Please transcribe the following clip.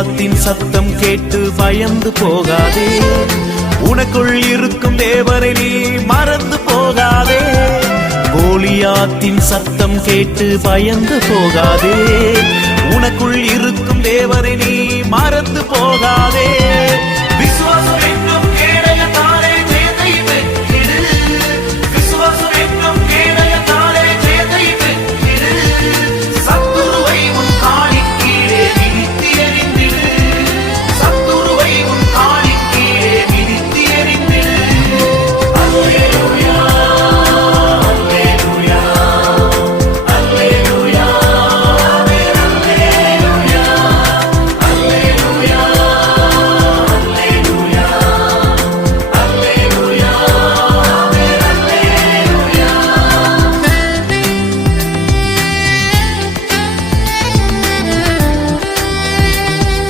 கோலியாத்தின் சத்தம் கேட்டு பயந்து போகாதே, உனக்குள் இருக்கும் தேவனை நீ மறந்து போகாதே. கோலியாத்தின் சத்தம் கேட்டு பயந்து போகாதே, உனக்குள் இருக்கும் தேவனை நீ மறந்து போகாதே.